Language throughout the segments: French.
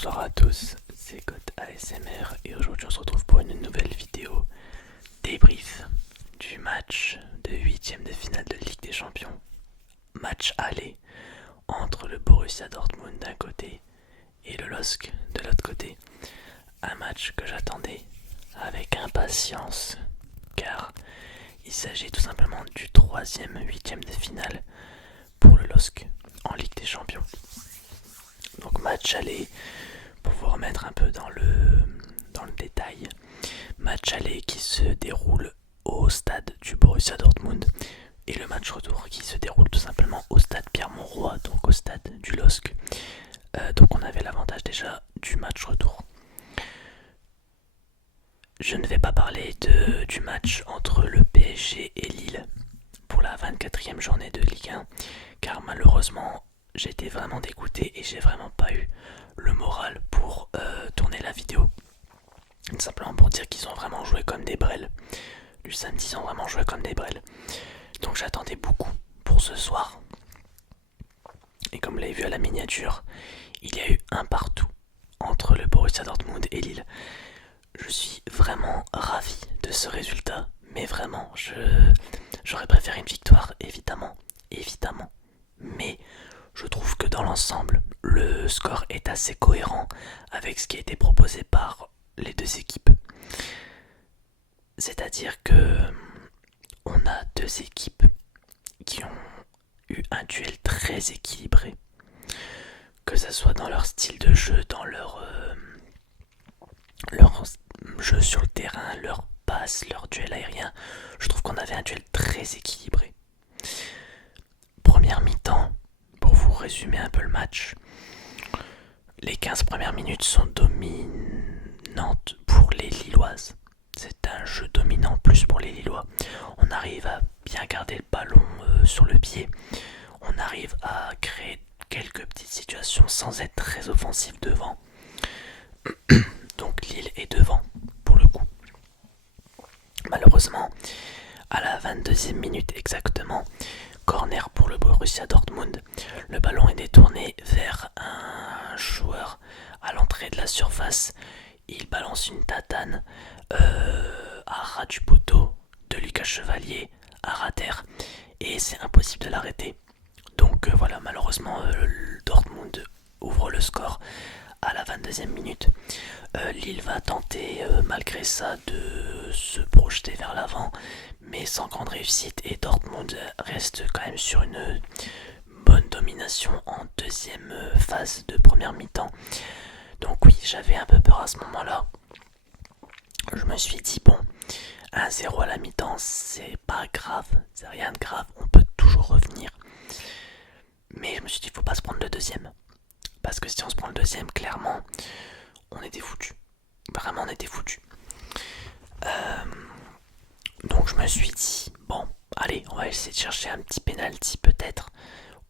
Bonsoir à tous, c'est God ASMR et aujourd'hui on se retrouve pour une nouvelle vidéo débrief du match de huitième de finale de Ligue des Champions. Match aller entre le Borussia Dortmund d'un côté et le LOSC de l'autre côté. Un match que j'attendais avec impatience car il s'agit tout simplement du troisième huitième de finale pour le LOSC en Ligue des Champions. Donc match aller, pour vous remettre un peu dans le détail, match aller qui se déroule au stade du Borussia Dortmund et le match retour qui se déroule tout simplement au stade Pierre-Mauroy, donc au stade du LOSC. Donc on avait l'avantage déjà du match retour. Je ne vais pas parler du match entre le PSG et Lille pour la 24e journée de Ligue 1 car malheureusement j'étais vraiment dégoûté et j'ai vraiment pas eu le moral pour tourner la vidéo. Simplement pour dire qu'ils ont vraiment joué comme des brels. Du samedi, ils ont vraiment joué comme des brels. Donc j'attendais beaucoup pour ce soir. Et comme vous l'avez vu à la miniature, il y a eu un partout entre le Borussia Dortmund et Lille. Je suis vraiment ravi de ce résultat. Mais vraiment, j'aurais préféré une victoire, évidemment. Mais je trouve que dans l'ensemble, le score est assez cohérent avec ce qui a été proposé par les deux équipes. C'est-à-dire que on a deux équipes qui ont eu un duel très équilibré, que ce soit dans leur style de jeu, dans leur jeu sur le terrain, leur passe, leur duel aérien. Je trouve qu'on avait un duel très équilibré. Première mi-temps, pour vous résumer un peu le match, les 15 premières minutes sont dominantes pour les Lilloises. C'est un jeu dominant plus pour les Lillois. On arrive à bien garder le ballon sur le pied. On arrive à créer quelques petites situations sans être très offensif devant. Donc Lille est devant pour le coup. Malheureusement, à la 22e minute exactement, corner pour le Borussia Dortmund. Le ballon est détourné vers un joueur à l'entrée de la surface. Il balance une tatane à ras du poteau de Lucas Chevalier à rater et c'est impossible de l'arrêter. Donc voilà, malheureusement Dortmund ouvre le score à la 22e minute. Lille va tenter malgré ça de se projeter vers l'avant mais sans grande réussite et Dortmund reste quand même sur une bonne domination en deuxième phase de première mi-temps. Donc oui, j'avais un peu peur à ce moment-là. Je me suis dit bon, 1-0 à la mi-temps, c'est pas grave, c'est rien de grave, on peut toujours revenir. Mais je me suis dit, faut pas se prendre le deuxième. Parce que si on se prend le deuxième, clairement, on était foutu. Vraiment, on était foutu. Donc je me suis dit, bon, allez, on va essayer de chercher un petit penalty peut-être.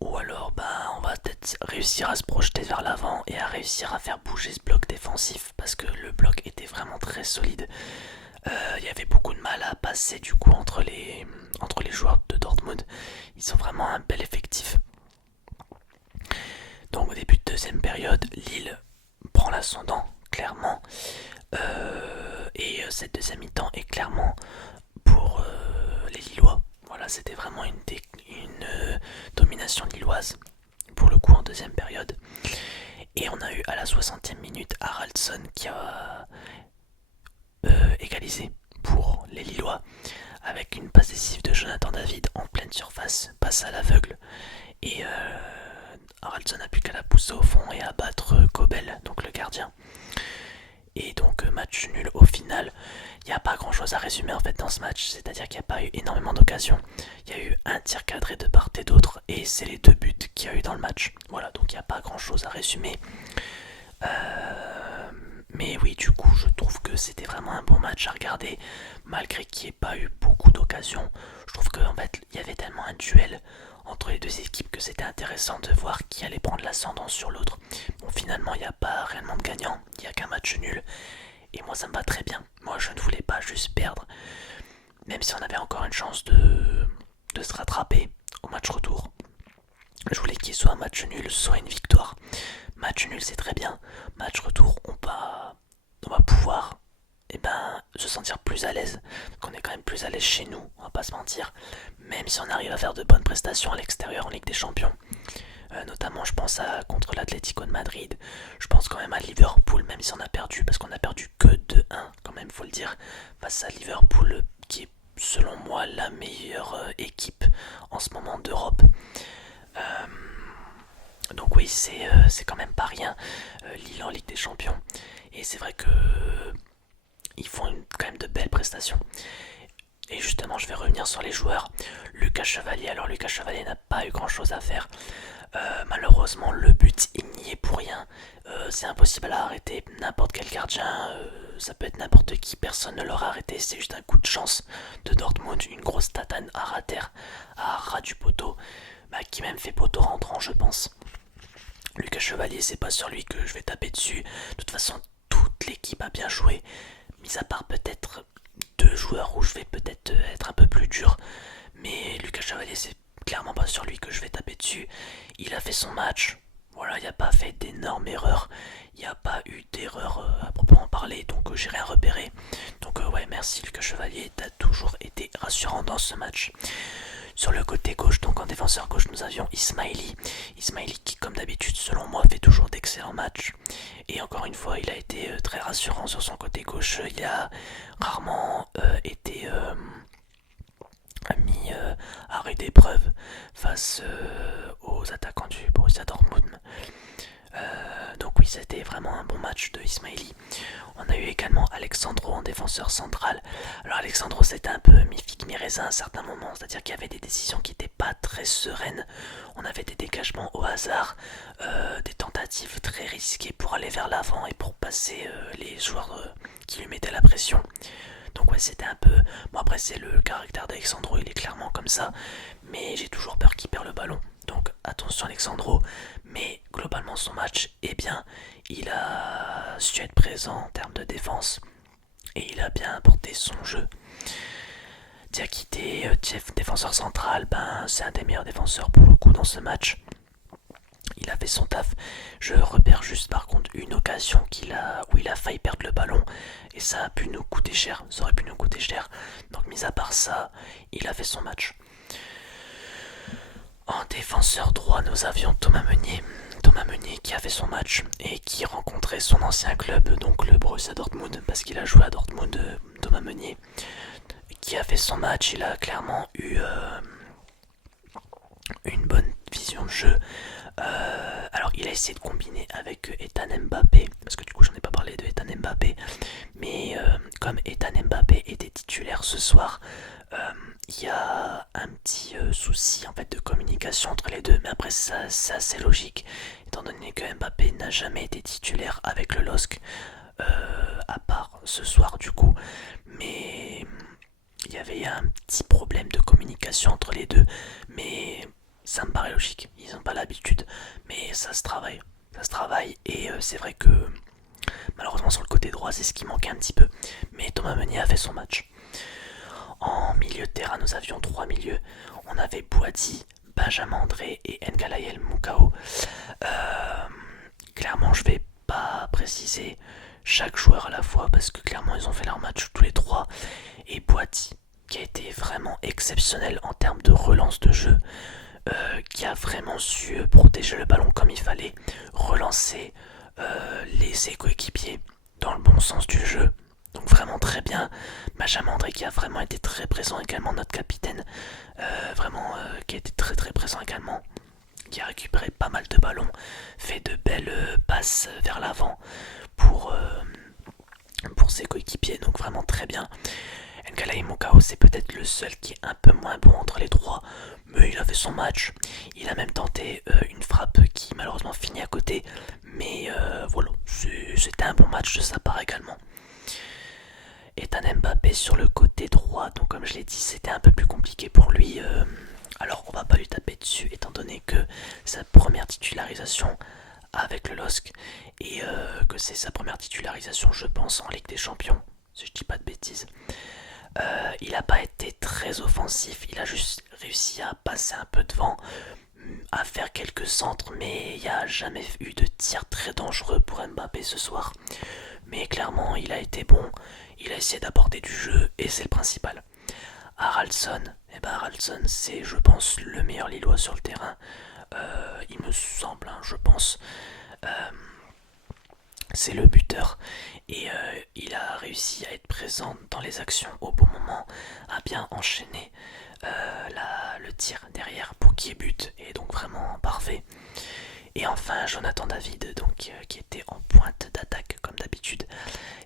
Ou alors, on va peut-être réussir à se projeter vers l'avant et à réussir à faire bouger ce bloc défensif. Parce que le bloc était vraiment très solide. Il y avait beaucoup de mal à passer du coup entre les joueurs de Dortmund. Ils ont vraiment un bel effectif. Donc au début de deuxième période, Lille prend l'ascendant clairement. Et cette deuxième mi-temps est clairement pour les Lillois. Voilà, c'était vraiment une domination lilloise pour le coup en deuxième période. Et on a eu à la 60e minute Haraldsson qui a égalisé pour les Lillois avec une passe décisive de Jonathan David en pleine surface, passe à l'aveugle et Haraldsson n'a plus qu'à la pousser au fond et à battre Kobel, donc le gardien. Et donc match nul au final. Il n'y a pas grand chose à résumer en fait dans ce match, c'est-à-dire qu'il n'y a pas eu énormément d'occasions. Il y a eu un tir cadré de part et d'autre et c'est les deux buts qu'il y a eu dans le match. Voilà, donc il n'y a pas grand chose à résumer. Mais oui, du coup, je trouve que c'était vraiment un bon match à regarder, malgré qu'il n'y ait pas eu beaucoup d'occasions. Je trouve qu'en fait, il y avait tellement un duel entre les deux équipes que c'était intéressant de voir qui allait prendre l'ascendant sur l'autre. Bon, finalement, il n'y a pas réellement de gagnant, il n'y a qu'un match nul. Et moi, ça me va très bien. Moi, je ne voulais pas juste perdre, même si on avait encore une chance de se rattraper au match retour. Je voulais qu'il soit un match nul, soit une victoire. Match nul, c'est très bien. match retour, on va pouvoir se sentir plus à l'aise. Donc on est quand même plus à l'aise chez nous, on va pas se mentir. Même si on arrive à faire de bonnes prestations à l'extérieur en Ligue des Champions. Notamment je pense à contre l'Atlético de Madrid. Je pense quand même à Liverpool, même si on a perdu, parce qu'on a perdu que 2-1, quand même faut le dire, face à Liverpool, qui est selon moi la meilleure équipe en ce moment d'Europe. Donc oui, c'est quand même pas rien, Lille en Ligue des Champions. Et c'est vrai que ils font quand même de belles prestations. Et justement, je vais revenir sur les joueurs. Lucas Chevalier, alors Lucas Chevalier n'a pas eu grand chose à faire. Malheureusement, le but, il n'y est pour rien. C'est impossible à arrêter. N'importe quel gardien, ça peut être n'importe qui, personne ne l'aura arrêté. C'est juste un coup de chance de Dortmund, une grosse tatane à rater, à ras du poteau, qui même fait poteau rentrant, je pense. Lucas Chevalier, c'est pas sur lui que je vais taper dessus. De toute façon, toute l'équipe a bien joué, mis à part peut-être deux joueurs où je vais peut-être être un peu plus dur. Mais Lucas Chevalier, c'est clairement pas sur lui que je vais taper dessus. Il a fait son match. Voilà, il n'y a pas fait d'énormes erreurs. Il n'y a pas eu d'erreur à proprement parler, donc j'ai rien repéré. Donc ouais, merci Lucas Chevalier, t'as toujours été rassurant dans ce match. Sur le côté gauche, donc en défenseur gauche, nous avions Ismaili. Ismaili qui, comme d'habitude, selon moi, fait toujours d'excellents matchs. Et encore une fois, il a été très rassurant sur son côté gauche. Il a rarement été mis à rude épreuve face aux attaquants du Borussia Dortmund. Donc oui, c'était vraiment un bon match de Ismaili. On a eu également Alexandro en défenseur central. Alors Alexandro, c'était un peu mi-figue mi-raisin à certains moments, c'est-à-dire qu'il y avait des décisions qui n'étaient pas très sereines. On avait des dégagements au hasard, des tentatives très risquées pour aller vers l'avant et pour passer les joueurs qui lui mettaient la pression. Donc ouais, c'était un peu... Bon, après c'est le caractère d'Alexandro, il est clairement comme ça, mais j'ai toujours peur qu'il perd le ballon. Donc attention Alexandro, mais globalement son match est bien. Il a su être présent en termes de défense et il a bien apporté son jeu. Diakité, défenseur central, c'est un des meilleurs défenseurs pour le coup dans ce match. Il a fait son taf. Je repère juste par contre une occasion où il a failli perdre le ballon et ça a pu nous coûter cher. Ça aurait pu nous coûter cher. Donc mis à part ça, il a fait son match. En défenseur droit, nous avions Thomas Meunier. Thomas Meunier qui a fait son match et qui rencontrait son ancien club, donc le Borussia Dortmund, parce qu'il a joué à Dortmund, Thomas Meunier, qui a fait son match. Il a clairement eu une bonne vision de jeu. Alors il a essayé de combiner avec Ethan Mbappé, parce que du coup j'en ai pas parlé de Ethan Mbappé, mais comme Ethan Mbappé était titulaire ce soir, il y a un petit souci en fait de communication entre les deux, mais après ça c'est assez logique, étant donné que Mbappé n'a jamais été titulaire avec le LOSC, à part ce soir du coup, mais il y avait un petit problème de communication entre les deux, mais ça me paraît logique, ils n'ont pas l'habitude, mais ça se travaille. Ça se travaille et c'est vrai que malheureusement sur le côté droit c'est ce qui manquait un petit peu. Mais Thomas Meunier a fait son match. En milieu de terrain nous avions trois milieux. On avait Boadi, Benjamin André et Ngalaïel Moukao. Clairement je vais pas préciser chaque joueur à la fois parce que clairement ils ont fait leur match tous les trois. Et Boadi qui a été vraiment exceptionnel en termes de relance de jeu. Qui a vraiment su protéger le ballon comme il fallait, relancer ses coéquipiers dans le bon sens du jeu. Donc vraiment très bien. Benjamin André qui a vraiment été très présent également, notre capitaine, qui a été très très présent également, qui a récupéré pas mal de ballons, fait de belles passes vers l'avant pour ses coéquipiers, donc vraiment très bien. N'Galaï Moukao, c'est peut-être le seul qui est un peu moins bon entre les trois, mais il a fait son match. Il a même tenté une frappe qui malheureusement finit à côté, mais voilà, c'était un bon match de sa part également. Ethan Mbappé sur le côté droit, donc comme je l'ai dit, c'était un peu plus compliqué pour lui. Alors on va pas lui taper dessus, étant donné que sa première titularisation avec le LOSC et que c'est sa première titularisation, je pense, en Ligue des Champions, si je dis pas de bêtises. Il n'a pas été très offensif, il a juste réussi à passer un peu devant, à faire quelques centres, mais il n'y a jamais eu de tir très dangereux pour Mbappé ce soir. Mais clairement, il a été bon, il a essayé d'apporter du jeu et c'est le principal. Haraldson, Haraldson, c'est, je pense, le meilleur Lillois sur le terrain. Il me semble, je pense. C'est le buteur et il a réussi à être présent dans les actions au bon moment, à bien enchaîner le tir derrière pour qu'il y ait but et donc vraiment parfait. Et enfin Jonathan David donc qui était en pointe d'attaque comme d'habitude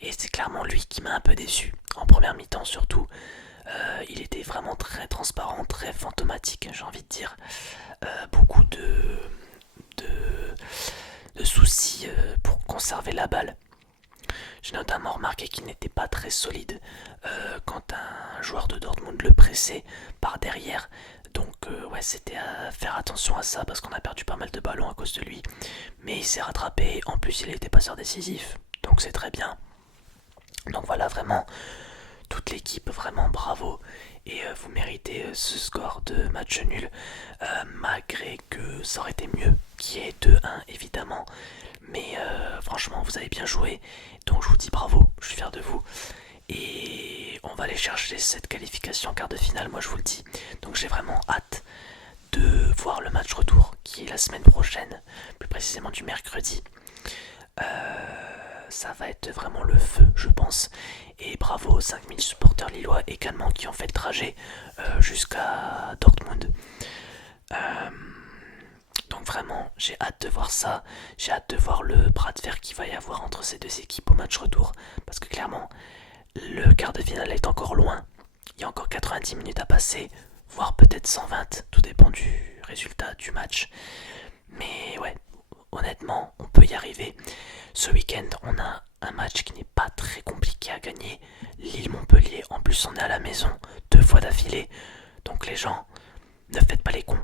et c'est clairement lui qui m'a un peu déçu en première mi-temps surtout. Il était vraiment très transparent, très fantomatique j'ai envie de dire. Beaucoup de, de soucis pour conserver la balle. J'ai notamment remarqué qu'il n'était pas très solide quand un joueur de Dortmund le pressait par derrière. Donc ouais, c'était à faire attention à ça parce qu'on a perdu pas mal de ballons à cause de lui. Mais il s'est rattrapé, en plus il était passeur décisif. Donc c'est très bien. Donc voilà, vraiment, toute l'équipe, vraiment bravo. Et vous méritez ce score de match nul. Malgré que ça aurait été mieux qu'il y ait 2-1 évidemment. Mais franchement, vous avez bien joué. Donc je vous dis bravo, je suis fier de vous. Et on va aller chercher cette qualification en quart de finale, moi je vous le dis. Donc j'ai vraiment hâte de voir le match retour qui est la semaine prochaine, plus précisément du mercredi. Ça va être vraiment le feu, je pense. Et bravo aux 5000 supporters lillois également qui ont fait le trajet jusqu'à Dortmund. Donc vraiment, j'ai hâte de voir ça. J'ai hâte de voir le bras de fer qu'il va y avoir entre ces deux équipes au match retour. Parce que clairement, le quart de finale est encore loin. Il y a encore 90 minutes à passer, voire peut-être 120. Tout dépend du résultat du match. Mais ouais, honnêtement, on peut y arriver. Ce week-end, on a un match qui n'est pas très compliqué à gagner. Lille-Montpellier, en plus on est à la maison 2 fois d'affilée. Donc les gens, ne faites pas les cons.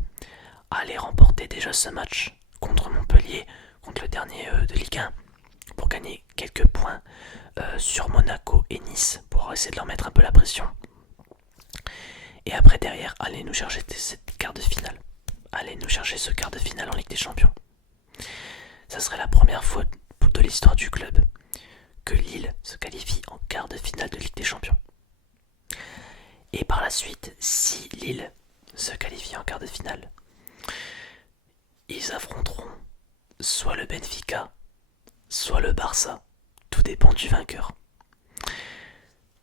Allez remporter déjà ce match contre Montpellier, contre le dernier de Ligue 1, pour gagner quelques points sur Monaco et Nice, pour essayer de leur mettre un peu la pression. Et après derrière, allez nous chercher cette quart de finale. Allez nous chercher ce quart de finale en Ligue des Champions. Ça serait la première fois de l'histoire du club que Lille se qualifie en quart de finale de Ligue des Champions. Et par la suite, si Lille se qualifie en quart de finale, ils affronteront soit le Benfica, soit le Barça. Tout dépend du vainqueur.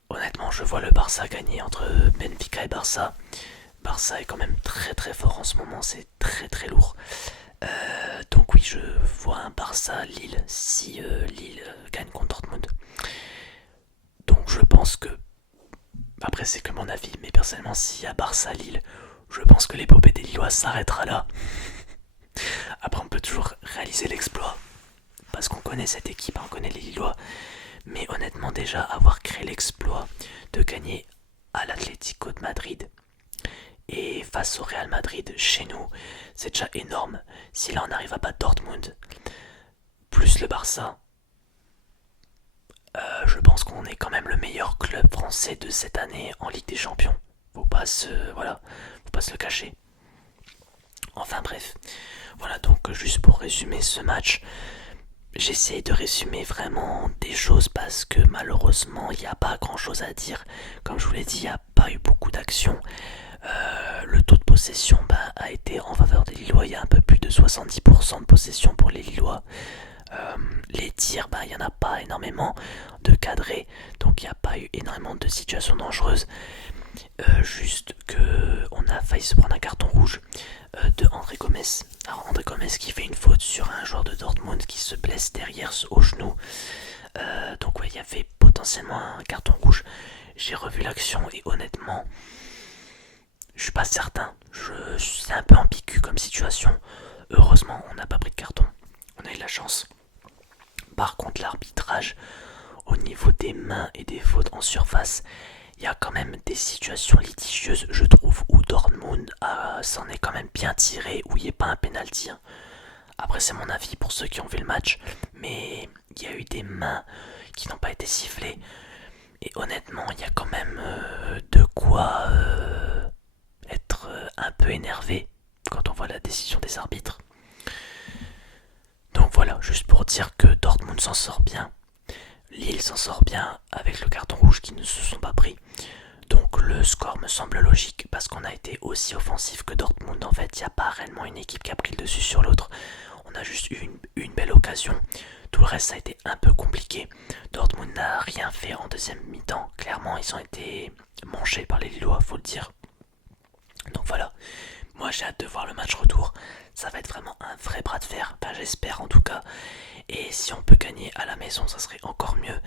Honnêtement, je vois le Barça gagner entre Benfica et Barça. Barça est quand même très très fort en ce moment, c'est très très lourd. Donc oui, je vois un Barça-Lille si Lille gagne contre Dortmund. Donc je pense que, après c'est que mon avis, mais personnellement s'il y a Barça-Lille, je pense que l'épopée des Lillois s'arrêtera là. Après on peut toujours réaliser l'exploit, parce qu'on connaît cette équipe, on connaît les Lillois. Mais honnêtement déjà avoir créé l'exploit de gagner à l'Atlético de Madrid et face au Real Madrid chez nous, c'est déjà énorme. Si là on arrive à battre Dortmund, plus le Barça, je pense qu'on est quand même le meilleur club français de cette année en Ligue des Champions. Faut pas se, voilà, faut pas se le cacher. Enfin bref, voilà donc juste pour résumer ce match, j'essaie de résumer vraiment des choses parce que malheureusement il n'y a pas grand chose à dire. Comme je vous l'ai dit, il n'y a pas eu beaucoup d'actions. Le taux de possession a été en faveur des Lillois, il y a un peu plus de 70% de possession pour les Lillois. Les tirs, il n'y en a pas énormément de cadrés, donc il n'y a pas eu énormément de situations dangereuses. Juste que on a failli se prendre un carton rouge de André Gomes. Alors André Gomes qui fait une faute sur un joueur de Dortmund qui se blesse derrière au genou. Donc ouais, il y avait potentiellement un carton rouge. J'ai revu l'action et honnêtement, je suis pas certain. C'est un peu ambigu comme situation. Heureusement, on n'a pas pris de carton. On a eu de la chance. Par contre, l'arbitrage, au niveau des mains et des fautes en surface, il y a quand même des situations litigieuses, je trouve, où Dortmund s'en est quand même bien tiré, où il n'y a pas un penalty. Après, c'est mon avis pour ceux qui ont vu le match, mais il y a eu des mains qui n'ont pas été sifflées. Et honnêtement, il y a quand même de quoi être un peu énervé quand on voit la décision des arbitres. Donc voilà, juste pour dire que Dortmund s'en sort bien. Lille s'en sort bien avec le carton rouge qui ne se sont pas pris. Donc le score me semble logique parce qu'on a été aussi offensif que Dortmund. En fait, il n'y a pas réellement une équipe qui a pris le dessus sur l'autre. On a juste eu une belle occasion. Tout le reste, ça a été un peu compliqué. Dortmund n'a rien fait en deuxième mi-temps. Clairement, ils ont été mangés par les Lillois, faut le dire. Donc voilà, moi j'ai hâte de voir le match retour. Ça va être vraiment un vrai bras de fer, enfin, j'espère en tout cas. Et si on peut gagner à la maison, ça serait encore mieux.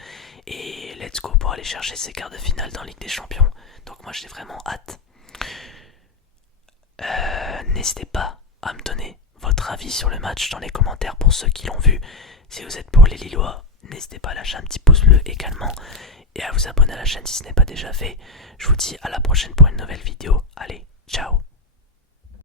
Et let's go pour aller chercher ces quarts de finale dans Ligue des Champions. Donc moi j'ai vraiment hâte. N'hésitez pas à me donner votre avis sur le match dans les commentaires pour ceux qui l'ont vu. Si vous êtes pour les Lillois, n'hésitez pas à lâcher un petit pouce bleu également. Et à vous abonner à la chaîne si ce n'est pas déjà fait. Je vous dis à la prochaine pour une nouvelle vidéo. Allez, ciao.